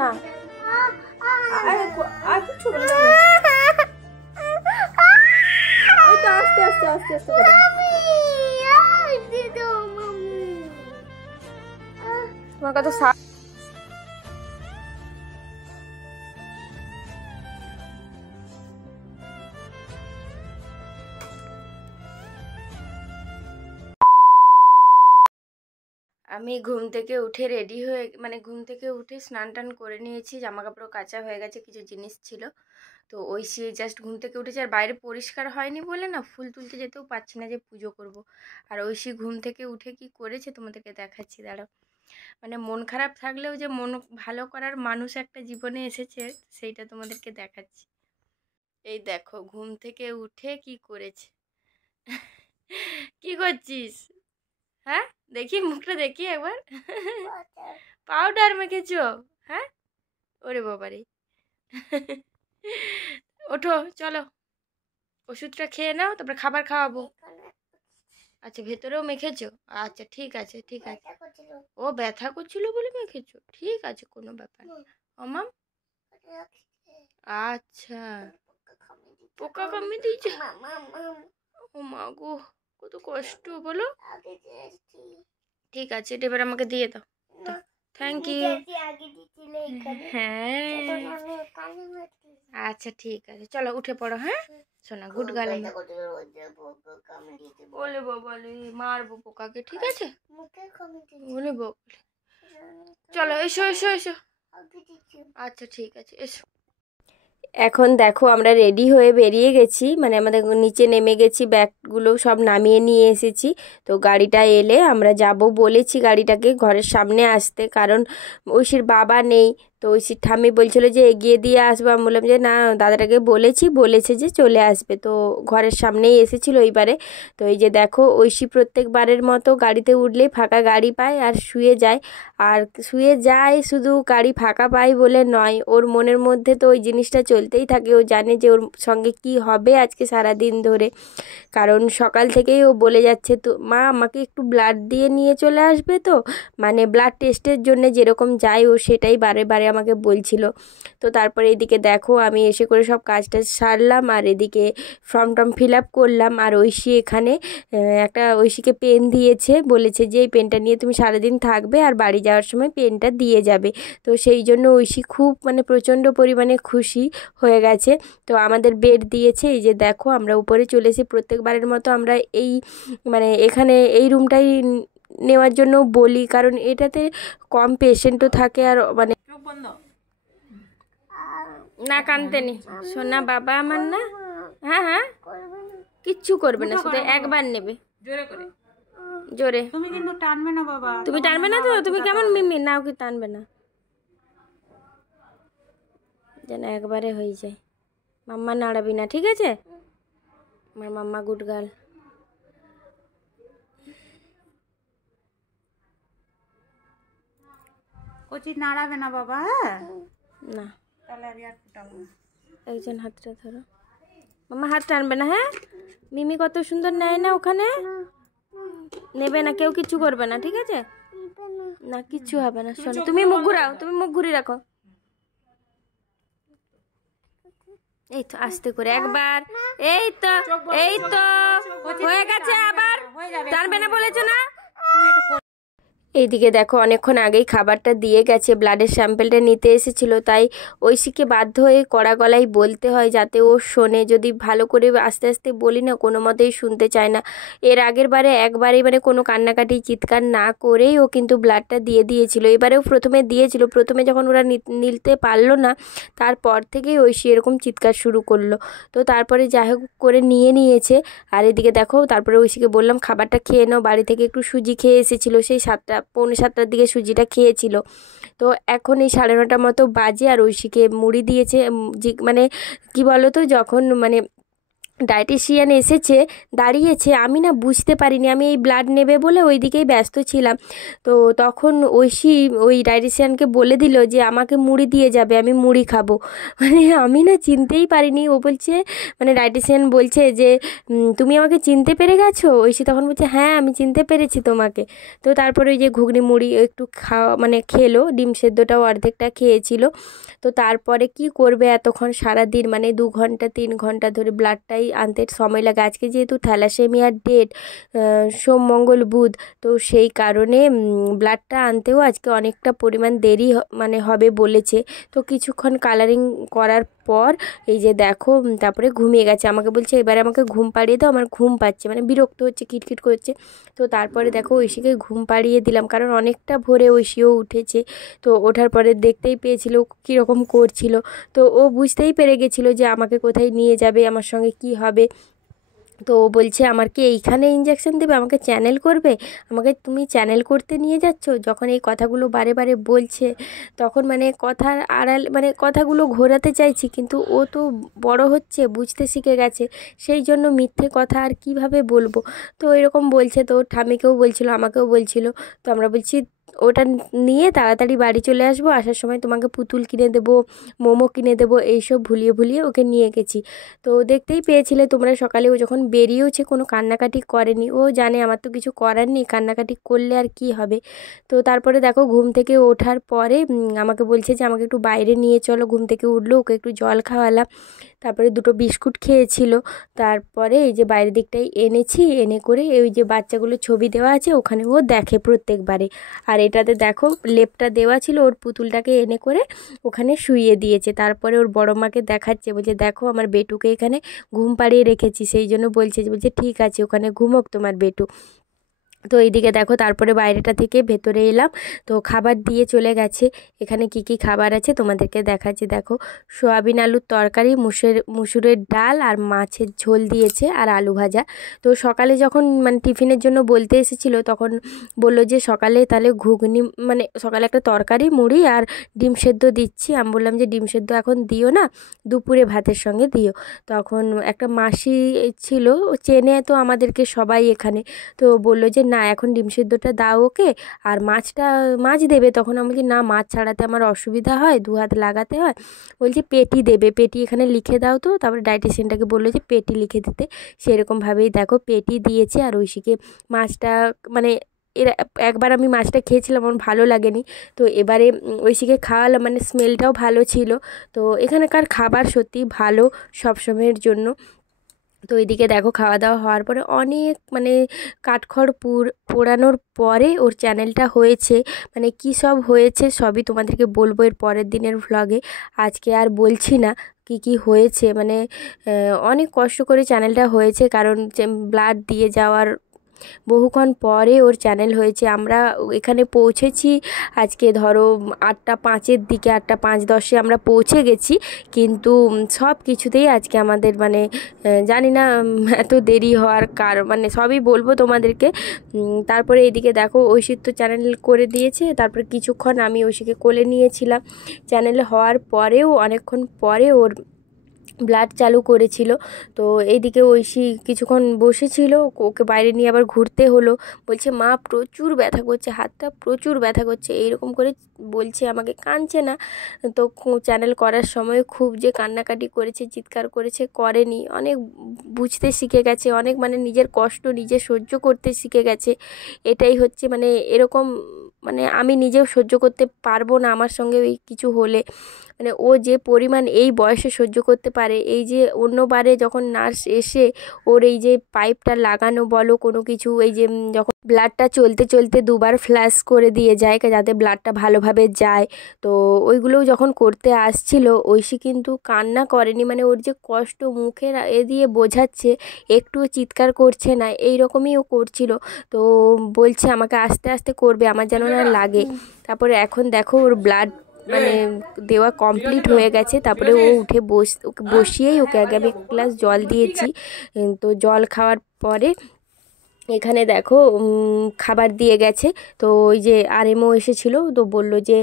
না আর কিছু বলে না, ওই তো আস্তে আস্তে আস্তে আস্তে করে। তোমার কত আমি ঘুম থেকে উঠে রেডি হয়ে ঘুম থেকে উঠে স্নান টান করে নিয়েছি, জামা কাপড় কাচা হয়ে গেছে, কিছু জিনিস ছিল তো ঐশী জাস্ট ঘুম থেকে উঠেছে। আর বাইরে পরিষ্কার হয়নি বলে না ফুল তুলতে যেতেও পারছি না যে পুজো করব। আর ঐশী ঘুম থেকে উঠে কি করেছে তোমাদেরকে দেখাচ্ছি, দাঁড়াও। মন খারাপ থাকলেও যে মন ভালো করার মানুষ একটা জীবনে এসেছে সেইটা তোমাদেরকে দেখাচ্ছি। এই দেখো ঘুম থেকে উঠে কি করেছে। কি করছিস? হ্যাঁ দেখি মুখটা দেখি একবার। পাউডার মেখেছো? হ্যাঁ ওরে বাবারে। ওঠো চলো ওষুধটা খেয়ে নাও, তারপরে খাবার খাওয়াবো। আচ্ছা ভেতরেও মেখেছো? আচ্ছা ঠিক আছে ঠিক আছে। ও ব্যথা করছিল বলে মেখেছো, ঠিক আছে কোনো ব্যাপার না। মাম আচ্ছা পোকা কামড়ে দিয়েছে? ও মা গো কত কষ্ট বলো। ঠিক আছে এটা এবার আমাকে দিয়ে দাও। Thank you. হ্যাঁ আচ্ছা ঠিক আছে চলো উঠে পড়ো। হ্যাঁ শোনা গুড গার্ল। বলে বলে মারবো পোকাকে, ঠিক আছে বলে বলে। চলো এসো এসো এসো। আচ্ছা ঠিক আছে এসো। এখন দেখো আমরা রেডি হয়ে বেরিয়ে গেছি, আমাদের নিচে নেমে গেছি, ব্যাগগুলো সব নামিয়ে নিয়ে এসেছি। তো গাড়িটা এলে আমরা যাব, বলেছি গাড়িটাকে ঘরের সামনে আসতে, কারণ ঐশীর বাবা নেই। তো ঐশীর ঠাম্মি বলছিল যে এগিয়ে দিয়ে আসবো, আমি বললাম যে না দাদাটাকে বলেছে যে চলে আসবে। তো ঘরের সামনেই এসেছিলো এইবারে। তো এই যে দেখো ঐশী প্রত্যেকবারের মতো গাড়িতে উঠলেই ফাঁকা গাড়ি পায় আর শুয়ে যায়। আর শুয়ে যায় শুধু গাড়ি ফাঁকা পায় বলে নয়, ওর মনের মধ্যে তো ওই জিনিসটা চলতেই থাকে। ও জানে যে ওর সঙ্গে কি হবে আজকে সারা দিন ধরে, কারণ সকাল থেকেই ও বলে যাচ্ছে তো মা আমাকে একটু ব্লাড দিয়ে নিয়ে চলে আসবে। তো ব্লাড টেস্টের জন্য যেরকম যায় ও সেটাই বারে বারে আমাকে বলছিল। তো তারপরে এদিকে দেখো আমি এসে করে সব কাজটা সারলাম, আর এদিকে ফর্ম টর্ম ফিল আপ করলাম। আর ঐশী এখানে একটা ঐশীকে পেন দিয়েছে, বলেছে যে এই পেনটা নিয়ে তুমি সারাদিন থাকবে আর বাড়ি যাওয়ার সময় পেনটা দিয়ে যাবে। তো সেই জন্য ঐশী খুব প্রচণ্ড পরিমাণে খুশি হয়ে গেছে। তো আমাদের বেড দিয়েছে, এই যে দেখো আমরা উপরে চলেছি। প্রত্যেকবারের মতো আমরা এই এখানে এই রুমটাই নেওয়ার জন্য বলি, কারণ এটাতে কম পেশেন্টও থাকে। আর না কানতে নেই সোনা বাবা আমার না। হ্যাঁ হ্যাঁ কিচ্ছু করবে না, শুধু একবার নেবে জোরে করে জোরে। তুমি কিন্তু টানবে না বাবা, তুমি টানবে না তো? তুমি কেমন মিমি নাও কি টানবে না যেন একবারে হয়ে যায়। মাম্মা নাড়াবি না, ঠিক আছে? আমার মাম্মা গুড গার্ল। কচি নাড়াবে না বাবা। হ্যাঁ না তাহলে আমি আর ফুটাবো না। একজন হাতটা ধরো, মাম্মা হাত টানবে না। হ্যাঁ মিমি কত সুন্দর নেয় না ওখানে, নেবে না, কেউ কিচ্ছু করবে না, ঠিক আছে? না কিচ্ছু হবে না। শোনো তুমি মুখ ঘুরাও, তুমি মুখ ঘুরিয়ে রাখো। এই তো আস্তে করে একবার, এই তো হয়ে গেছে। আবার টানবে না বলেছো না? এইদিকে দেখো অনেকক্ষণ আগেই খাবারটা দিয়ে গেছে, ব্লাডের স্যাম্পেলটা নিতে এসেছিল, তাই ঐশীকে বাধ্য হয়ে কড়া গলায় বলতে হয় যাতে ও শোনে। যদি ভালো করে আস্তে আস্তে বলি না কোনো মতেই শুনতে চায় না। এর আগের বারে একবারেই কোনো কান্নাকাটি চিৎকার না করেই ও কিন্তু ব্লাডটা দিয়ে দিয়েছিল। এবারেও প্রথমে দিয়েছিল, প্রথমে যখন ওরা নিতে পারলো না তারপর থেকেই ঐশী এরকম চিৎকার শুরু করলো। তো তারপরে যাই হোক করে নিয়েছে। আর এদিকে দেখো তারপরে ঐশীকে বললাম খাবারটা খেয়ে নাও, বাড়ি থেকে একটু সুজি খেয়ে এসেছিলো, সেই 7:45 দিকে সুজিটা খেয়েছিল। তো এখন এই 9:30 মতো বাজে, আর ঐশীকে মুড়ি দিয়েছে। কি বলো তো, যখন ডায়েটিশিয়ান এসেছে, দাঁড়িয়েছে, আমি না বুঝতে পারিনি, আমি এই ব্লাড নেবে বলে ওই দিকেই ব্যস্ত ছিলাম। তো তখন ঐশী ওই ডায়েটিশিয়ানকে বলে দিল যে আমাকে মুড়ি দিয়ে যাবে, আমি মুড়ি খাবো। মানে আমি না চিনতেই পারিনি। ও বলছে, মানে ডায়েটিশিয়ান বলছে যে তুমি আমাকে চিনতে পেরে গেছো? ঐশী তখন বলছে হ্যাঁ আমি চিনতে পেরেছি তোমাকে। তো তারপরে ওই যে ঘুগনি মুড়ি একটু খাওয়া মানে খেলো, ডিম সেদ্ধটাও অর্ধেকটা খেয়েছিল। তো তারপরে কি করবে, এতক্ষণ সারাদিন মানে 2 ঘন্টা 3 ঘন্টা ধরে ব্লাডটাই আনতে সময় লাগে। আজকে যেহেতু থ্যালাসেমিয়ার ডেট, সোম মঙ্গল বুধ, তো সেই কারণে ব্লাডটা আনতেও আজকে অনেকটা পরিমাণ দেরি মানে হবে বলেছে। তো কিছুক্ষণ কালারিং করার পর এই যে দেখো তারপরে ঘুমিয়ে গেছে। আমাকে বলছে এবারে আমাকে ঘুম পাড়িয়ে দাও, আমার ঘুম পাচ্ছে, মানে বিরক্ত হচ্ছে, কিটকিট করছে। তো তারপরে দেখো ঐশীকে ঘুম পাড়িয়ে দিলাম, কারণ অনেকটা ভোরে ঐশীও উঠেছে। তো ওঠার পরে দেখতেই পেয়েছিল কীরকম করছিল। তো ও বুঝতেই পেরে গেছিলো যে আমাকে কোথায় নিয়ে যাবে, আমার সঙ্গে কি হবে। তো ও বলছে আমার কি এইখানে ইঞ্জেকশন দেবে, আমাকে চ্যানেল করবে, আমাকে তুমি চ্যানেল করতে নিয়ে যাচ্ছ। যখন এই কথাগুলো বারে বারে বলছে তখন মানে কথার আড়াল মানে কথাগুলো ঘোরাতে চাইছি, কিন্তু ও তো বড় হচ্ছে, বুঝতে শিখে গেছে, সেই জন্য মিথ্যে কথা আর কিভাবে বলবো। তো এরকম বলছে, তো ওর ঠাম্মিকেও বলছিল, আমাকেও বলছিল। তো আমরা বলছি ওটা নিয়ে তাড়াতাড়ি বাড়ি চলে আসবো, আসার সময় তোমাকে পুতুল কিনে দেবো, মোমো কিনে দেবো, এইসব ভুলিয়ে ভুলিয়ে ওকে নিয়ে গেছি। তো দেখতেই পেয়েছিলে তোমরা সকালে ও যখন বেরিয়েওছে কোনো কান্নাকাটি করেনি। ও জানে আমার তো কিছু করার নেই, কান্নাকাটি করলে আর কি হবে। তো তারপরে দেখো ঘুম থেকে ওঠার পরে আমাকে বলছে যে আমাকে একটু বাইরে নিয়ে চলো। ঘুম থেকে উঠলো, ওকে একটু জল খাওয়ালাম, তারপরে 2টো বিস্কুট খেয়েছিল। তারপরে এই যে বাইরের দিকটাই এনেছি, এনে করে ওই যে বাচ্চাগুলোর ছবি দেওয়া আছে ওখানে ও দেখে প্রত্যেকবারে। আর এটাতে দেখো লেপটা দেওয়া ছিল, ওর পুতুলটাকে এনে করে ওখানে শুইয়ে দিয়েছে। তারপরে ওর বড় মাকে দেখাচ্ছে, বলছে দেখো আমার বেটুকে এখানে ঘুম পাড়িয়ে রেখেছি, সেই জন্য বলছে ঠিক আছে ওখানে ঘুমোক তোমার বেটু। তো এইদিকে দেখো তারপরে বাইরেটা থেকে ভেতরে এলাম, তো খাবার দিয়ে চলে গেছে। এখানে কি কি খাবার আছে তোমাদেরকে দেখাচ্ছি। দেখো সোয়াবিন আলুর তরকারি, মুসুরের ডাল আর মাছের ঝোল দিয়েছে, আর আলু ভাজা। তো সকালে যখন মানে টিফিনের জন্য বলতে এসেছিলো তখন বললো যে সকালে তাহলে ঘুগনি মানে সকালে একটা তরকারি মুড়ি আর ডিম সেদ্ধ দিচ্ছি। আমি বললাম যে ডিম সেদ্ধ এখন দিও না, দুপুরে ভাতের সঙ্গে দিও। তখন একটা মাসি ছিল, চেনে তো আমাদেরকে সবাই এখানে, তো বললো যে না এখন ডিম সেদ্ধটা দাও ওকে, আর মাছ দেবে। তখন আমি বলছি না মাছ ছাড়াতে আমার অসুবিধা হয়, 2 হাত লাগাতে হয়। বলছি পেটি দেবে, পেটি এখানে লিখে দাও। তো তারপরে ডায়েটিশিয়ানটাকে বললো যে পেটি লিখে দিতে, সেরকমভাবেই দেখো পেটি দিয়েছে। আর ঐশীকে মাছটা মানে এর একবার আমি মাছটা খেয়েছিলাম, আমার ভালো লাগেনি। তো এবারে ঐশীকে খাওয়ালাম, মানে স্মেলটাও ভালো ছিল। তো এখানকার খাবার সত্যি ভালো সবসময়ের জন্য। তো এদিকে দেখো খাওয়া দাওয়া হওয়ার পরে অনেক মানে কাঠখড় পোড়ানোর পরে ওর চ্যানেলটা হয়েছে। মানে কী সব হয়েছে সবই তোমাদেরকে বলবো এর পরের দিনের ভ্লগে, আজকে আর বলছি না কি কি হয়েছে। মানে অনেক কষ্ট করে চ্যানেলটা হয়েছে, কারণ ব্লাড দিয়ে যাওয়ার বহুক্ষণ পরে ওর চ্যানেল হয়েছে। আমরা এখানে পৌঁছেছি আজকে ধরো 8টা 5-এর দিকে, 8টা 5-10-এ আমরা পৌঁছে গেছি, কিন্তু সব কিছুতেই আজকে আমাদের মানে জানি না এত দেরি হওয়ার কারণ, মানে সবই বলবো তোমাদেরকে। তারপরে এদিকে দেখো ঐশীর তো চ্যানেল করে দিয়েছে, তারপরে কিছুক্ষণ আমি ঐশীকে কোলে নিয়েছিলাম। চ্যানেল হওয়ার পরেও অনেকক্ষণ পরে ওর ব্লাড চালু করেছিল। তো এইদিকে ঐশী কিছুক্ষণ বসেছিল, ওকে বাইরে নিয়ে আবার ঘুরতে হলো। বলছে মা প্রচুর ব্যথা করছে, হাতটা প্রচুর ব্যথা করছে, এইরকম করে বলছে আমাকে, কাঁদছে না। তো চ্যানেল করার সময় খুব যে কান্নাকাটি করেছে, চিৎকার করেছে, করেনি, অনেক বুঝতে শিখে গেছে, অনেক মানে নিজের কষ্ট নিজে সহ্য করতে শিখে গেছে। এটাই হচ্ছে মানে এরকম মানে আমি নিজেও সহ্য করতে পারবো না আমার সঙ্গে ওই কিছু হলে। মানে ও যে পরিমাণ এই বয়সে সহ্য করতে পারে, এই যে অন্যবারে যখন নার্স এসে ওর এই যে পাইপটা লাগানো বলো কোনো কিছু, এই যে যখন ব্লাডটা চলতে চলতে 2বার ফ্ল্যাশ করে দিয়ে যায় যাতে ব্লাডটা ভালোভাবে যায়, তো ওইগুলোও যখন করতে আসছিল ঐশী কিন্তু কান্না করেনি। মানে ওর যে কষ্ট মুখের এ দিয়ে বোঝাচ্ছে, একটুও চিৎকার করছে না, এই রকমই ও করছিল। তো বলছে আমাকে আস্তে আস্তে করবে, আমার যেন না লাগে। তারপরে এখন দেখো ওর ব্লাড মানে দেওয়া কমপ্লিট হয়ে গেছে। তারপরে ও উঠে ওকে বসিয়েই ওকে আগে আমি 1 গ্লাস জল দিয়েছি। তো জল খাওয়ার পরে এখানে দেখো খাবার দিয়ে গেছে। তো ওই যে আরএমও এসেছিলো, তো বলল যে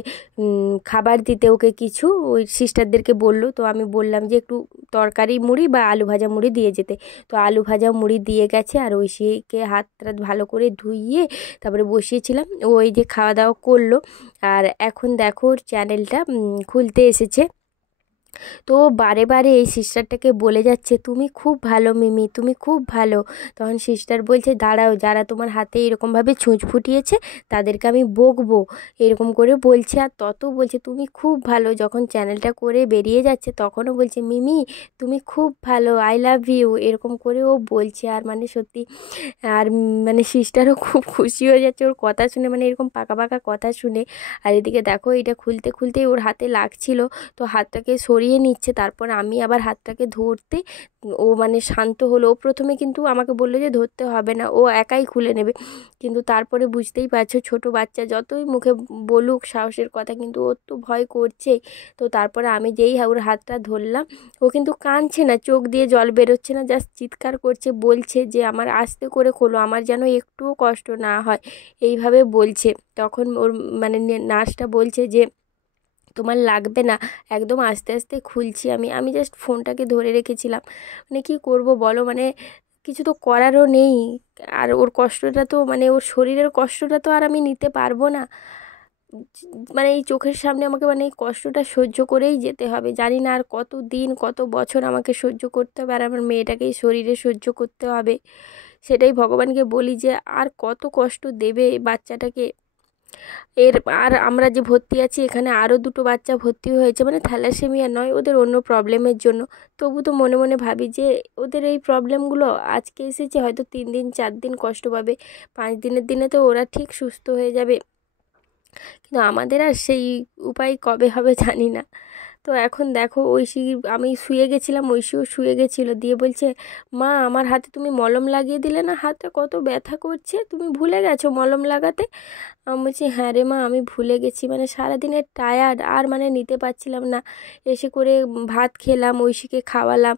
খাবার দিতে ওকে কিছু, ওই সিস্টারদেরকে বলল। তো আমি বললাম যে একটু তরকারি মুড়ি বা আলু ভাজা মুড়ি দিয়ে যেতে। তো আলু ভাজা মুড়ি দিয়ে গেছে। আর ঐশীকে হাত টাত ভালো করে ধুইয়ে তারপরে বসিয়েছিলাম, ও এই যে খাওয়া দাওয়া করলো। আর এখন দেখো ওর চ্যানেলটা খুলতে এসেছে। তো বারে বারে এই সিস্টারটাকে বলে যাচ্ছে, তুমি খুব ভালো মিমি, তুমি খুব ভালো। তখন সিস্টার বলছে, দাঁড়াও, যারা তোমার হাতে এরকমভাবে ছুঁচ ফুটিয়েছে তাদেরকে আমি বকবো, এরকম করে বলছে। আর তত বলছে তুমি খুব ভালো। যখন চ্যানেলটা করে বেরিয়ে যাচ্ছে তখনও বলছে, মিমি তুমি খুব ভালো, আই লাভ ইউ, এরকম করে ও বলছে। আর মানে সত্যি, আর মানে সিস্টারও খুব খুশি হয়ে যাচ্ছে ওর কথা শুনে, মানে এরকম পাকা পাকা কথা শুনে। আর এদিকে দেখো এটা খুলতে খুলতেই ওর হাতে লাগছিল, তো হাতটাকে সরিয়ে নিচ্ছে। তারপর আমি আবার হাতটাকে ধরতে ও মানে শান্ত হলো। ও প্রথমে কিন্তু আমাকে বললো যে ধরতে হবে না, ও একাই খুলে নেবে। কিন্তু তারপরে বুঝতেই পারছো ছোট বাচ্চা যতই মুখে বলুক সাহসের কথা, কিন্তু ওর তো ভয় করছেই। তো তারপরে আমি যেই ওর হাতটা ধরলাম, ও কিন্তু কাঁদছে না, চোখ দিয়ে জল বেরোচ্ছে না, জাস্ট চিৎকার করছে, বলছে যে আমার আস্তে করে খোলো, আমার যেন একটুও কষ্ট না হয়, এইভাবে বলছে। তখন ওর মানে নার্সটা বলছে যে তোমার লাগবে না, একদম আস্তে আস্তে খুলছি আমি। আমি জাস্ট ফোনটাকে ধরে রেখেছিলাম। মানে কি করব বলো, মানে কিছু তো করারও নেই। আর ওর কষ্টটা তো মানে ওর শরীরের কষ্টটা তো আর আমি নিতে পারবো না। মানে এই চোখের সামনে আমাকে মানে এই কষ্টটা সহ্য করেই যেতে হবে। জানি না আর কত দিন কত বছর আমাকে সহ্য করতে হবে, আর আমার মেয়েটাকেই শরীরে সহ্য করতে হবে। সেটাই ভগবানকে বলি যে আর কত কষ্ট দেবে এই বাচ্চাটাকে। এর আর আমরা যে ভর্তি আছি এখানে আরও দুটো বাচ্চা ভর্তি হয়েছে, মানে থ্যালাসেমিয়া নয়, ওদের অন্য প্রবলেমের জন্য। তবু তো মনে মনে ভাবি যে ওদের এই প্রবলেমগুলো আজকে এসেছে, হয়তো 3 দিন 4 দিন কষ্ট পাবে, 5 দিনের দিনে তো ওরা ঠিক সুস্থ হয়ে যাবে। কিন্তু আমাদের আর সেই উপায় কবে হবে জানি না। তো এখন দেখো ঐশী, আমি শুয়ে গেছিলাম, ঐশীও শুয়ে গেছিলো, দিয়ে বলছে, মা আমার হাতে তুমি মলম লাগিয়ে দিলে না, হাতটা কত ব্যথা করছে, তুমি ভুলে গেছো মলম লাগাতে। আমি বলছি, হ্যাঁ রে মা, আমি ভুলে গেছি, মানে সারাদিনের টায়ার্ড আর মানে নিতে পারছিলাম না। এসে করে ভাত খেলাম, ঐশীকে খাওয়ালাম।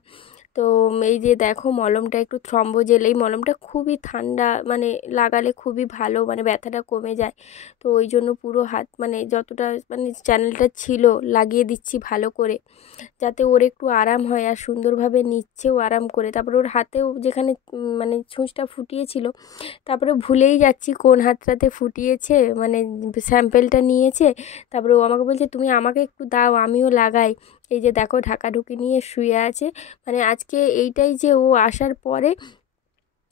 তো এই যে দেখো মলমটা একটু থ্রম্বোজেল, এই মলমটা খুবই ঠান্ডা, মানে লাগালে খুবই ভালো, মানে ব্যথাটা কমে যায়। তো ওই জন্য পুরো হাত মানে যতটা মানে চ্যানেলটা ছিল লাগিয়ে দিচ্ছি ভালো করে, যাতে ওর একটু আরাম হয়। আর সুন্দরভাবে নিচ্ছেও আরাম করে। তারপরে ওর হাতেও যেখানে মানে ছুঁচটা ফুটিয়েছিল, তারপরে ভুলেই যাচ্ছি কোন হাতটাতে ফুটিয়েছে, মানে স্যাম্পেলটা নিয়েছে। তারপরে ও আমাকে বলছে, তুমি আমাকে একটু দাও, আমিও লাগাই। এই যে দেখো ঢাকাঢুকি নিয়ে শুয়ে আছে। মানে আজকে এইটাই যে ও আসার পরে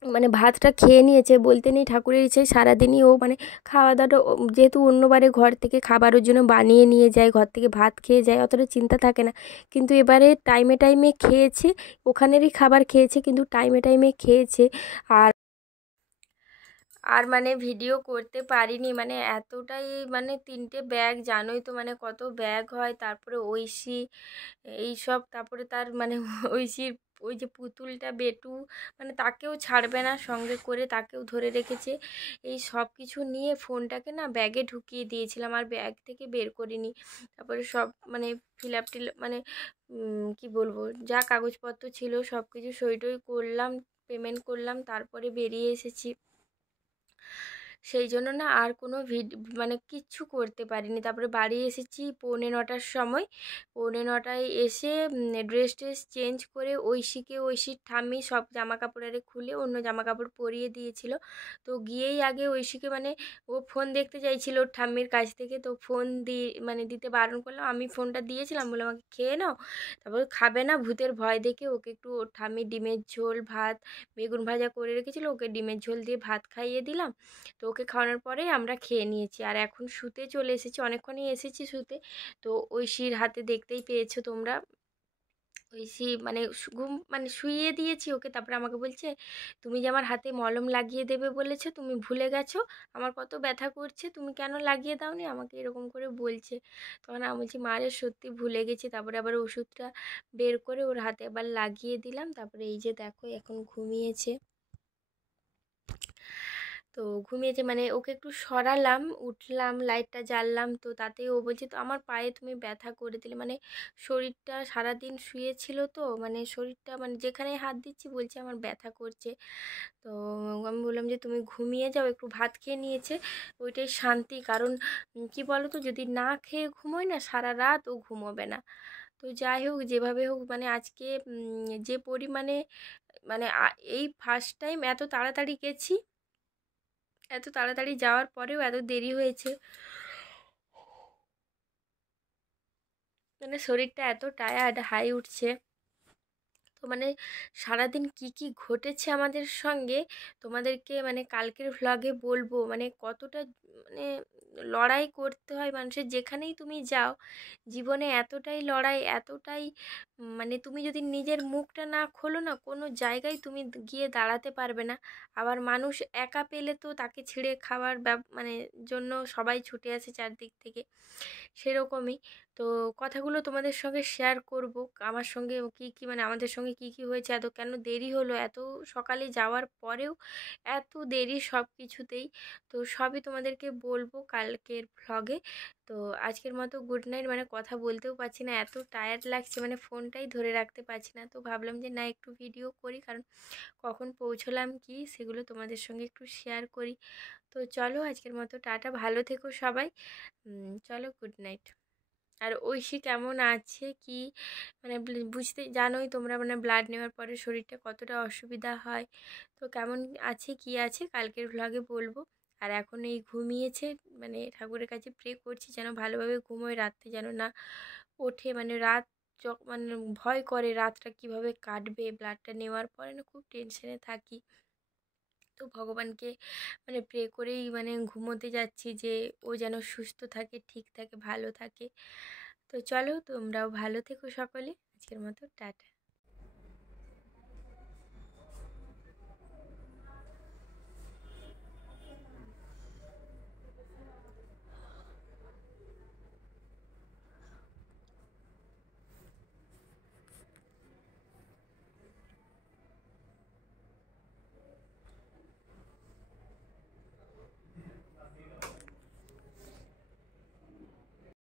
মানে ভাতটা খেয়ে নিয়েছে, বলতে নেই ঠাকুরের ইচ্ছায় সারাদিনই ও মানে খাওয়া দাওয়াটা যেহেতু অন্যবারে ঘর থেকে খাবার ওর জন্য বানিয়ে নিয়ে যায়, ঘর থেকে ভাত খেয়ে যায়, অতটা চিন্তা থাকে না। কিন্তু এবারে টাইমে টাইমে খেয়েছে, ওখানেরই খাবার খেয়েছে, কিন্তু টাইমে টাইমে খেয়েছে। আর আর মানে ভিডিও করতে পারিনি, মানে এতটাই মানে 3টে ব্যাগ, জানোই তো মানে কত ব্যাগ হয়। তারপরে ঐশী এইসব, তারপরে তার মানে ঐশীর ওই যে পুতুলটা বেটু, মানে তাকেও ছাড়বে না, সঙ্গে করে তাকেও ধরে রেখেছে। এই সব কিছু নিয়ে ফোনটাকে না ব্যাগে ঢুকিয়ে দিয়েছিলাম, আর ব্যাগ থেকে বের করিনি। তারপরে সব মানে ফিল আপ টিল মানে কি বলবো, যা কাগজপত্র ছিল সব কিছু সই টই করলাম, পেমেন্ট করলাম, তারপরে বেরিয়ে এসেছি। সেই জন্য না আর কোনো মানে কিচ্ছু করতে পারিনি। তারপরে বাড়ি এসেছি 9:45-র সময়। 9:45-য় এসে ড্রেস ট্রেস চেঞ্জ করে ঐশীকে, ঐশীর ঠাম্মি সব জামা কাপড় আরে খুলে অন্য জামা কাপড় পরিয়ে দিয়েছিল। তো গিয়েই আগে ঐশীকে মানে ও ফোন দেখতে চাইছিল ওর ঠাম্মির কাছ থেকে, তো ফোন দিয়ে মানে দিতে বারণ করলাম। আমি ফোনটা দিয়েছিলাম, বলে আমাকে খেয়ে নাও। তারপর খাবে না, ভূতের ভয় দেখে ওকে একটু ওর ঠাম্মি ডিমের ঝোল ভাত বেগুন ভাজা করে রেখেছিল, ওকে ডিমের ঝোল দিয়ে ভাত খাইয়ে দিলাম। তো ওকে খাওয়ানোর পরেই আমরা খেয়ে নিয়েছি। আর এখন শুতে চলে এসেছি, অনেকক্ষণই এসেছি শুতে। তো ঐশীর হাতে দেখতেই পেয়েছো তোমরা, ঐশী মানে ঘুম মানে শুইয়ে দিয়েছি ওকে। তারপরে আমাকে বলছে, তুমি যে আমার হাতে মলম লাগিয়ে দেবে বলেছো, তুমি ভুলে গেছো, আমার কত ব্যথা করছে, তুমি কেন লাগিয়ে দাওনি, আমাকে এরকম করে বলছে। তখন আমি বলছি, মারে সত্যি ভুলে গেছি। তারপরে আবার ওষুধটা বের করে ওর হাতে আবার লাগিয়ে দিলাম। তারপরে এই যে দেখো এখন ঘুমিয়েছে। তো ঘুমিয়েছে, মানে ওকে একটু সরালাম, উঠলাম, লাইটটা জ্বাললাম, তো তাতেই ও বলছে তো আমার পায়ে তুমি ব্যথা করে দিলে, মানে শরীরটা সারাদিন শুয়েছিল, তো মানে শরীরটা মানে যেখানে হাত দিচ্ছি বলছে আমার ব্যথা করছে। তো আমি বললাম যে তুমি ঘুমিয়ে যাও, একটু ভাত খেয়ে নিয়েছে, ওইটাই শান্তি। কারণ কি বলো তো, যদি না খেয়ে ঘুমোয় না সারা রাত ও ঘুমোবে না। তো যাই হোক, যেভাবে হোক মানে আজকে যে পরিমাণে মানে এই ফার্স্ট টাইম এত তাড়াতাড়ি গেছি, এত তাড়াতাড়ি যাওয়ার পরেও এত দেরি হয়েছে, মানে শরীরটা এত টায়ার্ড, হাই উঠছে। তো মানে সারাদিন কি কি ঘটেছে আমাদের সঙ্গে তোমাদেরকে মানে কালকের ভ্লগে বলবো, মানে কতটা মানে লড়াই করতে হয় মানুষের, যেখানেই তুমি যাও জীবনে এতটাই লড়াই, এতটাই মানে তুমি যদি নিজের মুখটা না খোলো না, কোনো জায়গায় তুমি গিয়ে দাঁড়াতে পারবে না। আবার মানুষ একা পেলে তো তাকে ছিঁড়ে খাওয়ার মানে জন্য সবাই ছুটে আসে চারদিক থেকে, সেরকমই। তো কথাগুলো তোমাদের সঙ্গে শেয়ার করব, আমার সঙ্গে কি কি মানে আমাদের সঙ্গে কি কি হয়েছে, এত কেন দেরি হলো, এত সকালে যাওয়ার পরেও এত দেরি সব কিছুতেই। তো সবই তোমাদেরকে বলবো কালকের ভ্লগে। তো আজকের মতো গুড নাইট, মানে কথা বলতেও পারছি না, এত টায়ার্ড লাগছে, মানে ফোনটাই ধরে রাখতে পারছি না। তো ভাবলাম যে না, একটু ভিডিও করি, কারণ কখন পৌঁছলাম কি সেগুলো তোমাদের সঙ্গে একটু শেয়ার করি। তো চলো আজকের মতো টাটা, ভালো থেকো সবাই। চলো গুড নাইট। আর ঐশী কেমন আছে কি মানে বুঝতে জানোই তোমরা, মানে ব্লাড নেওয়ার পরে শরীরটা কতটা অসুবিধা হয়। তো কেমন আছে কি আছে কালকের ভ্লগে বলবো। আর এখন এই ঘুমিয়েছে, মানে ঠাকুরের কাছে প্রে করছি যেন ভালোভাবে ঘুমোয়, রাত্রে যেন না ওঠে, মানে রাত মানে ভয় করে রাতটা কিভাবে কাটবে, ব্লাডটা নেওয়ার পরে না খুব টেনশনে থাকি। তো ভগবানকে মানে প্রে করেই মানে ঘুমোতে যাচ্ছি যে ও যেন সুস্থ থাকে, ঠিক থাকে, ভালো থাকে। তো চলো তোমরাও ভালো থেকো সকলে, আজকের মতো টাটা।